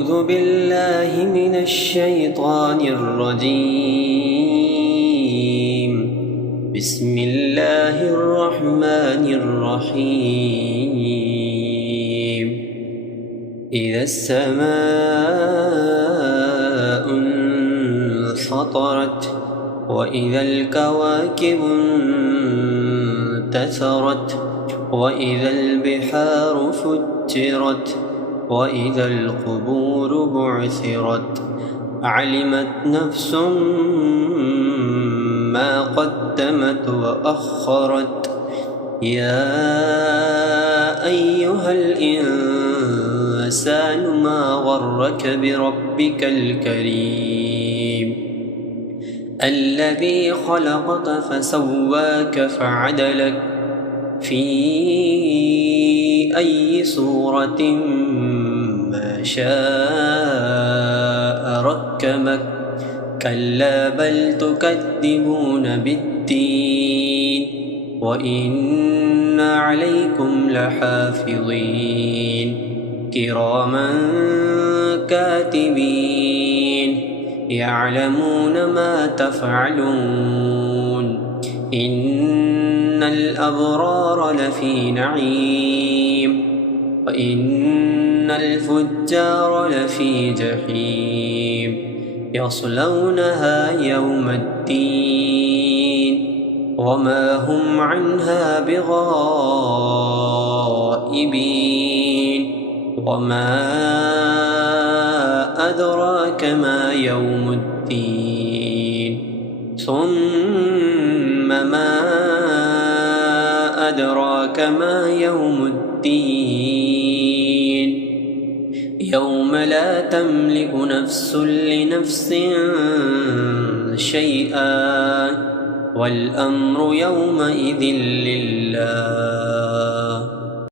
أعوذ بالله من الشيطان الرجيم. بسم الله الرحمن الرحيم. إذا السماء انفطرت وإذا الكواكب انتثرت وإذا البحار فجرت وإذا القبور بعثرت علمت نفس ما قدمت وأخرت. يا أيها الإنسان ما غرك بربك الكريم الذي خلقك فسواك فعدلك في أي صورة ما شاء ركبك. كلا بل تكذبون بالدين وإن عليكم لحافظين كراما كاتبين يعلمون ما تفعلون. إن الأبرار لفي نعيم وإن الفجار لفي جحيم يصلونها يوم الدين وما هم عنها بغائبين. وما أدراك ما يوم الدين ثم ما أدراك ما يوم الدين يوم لا تملك نفس لنفس شيئا والأمر يومئذ لله.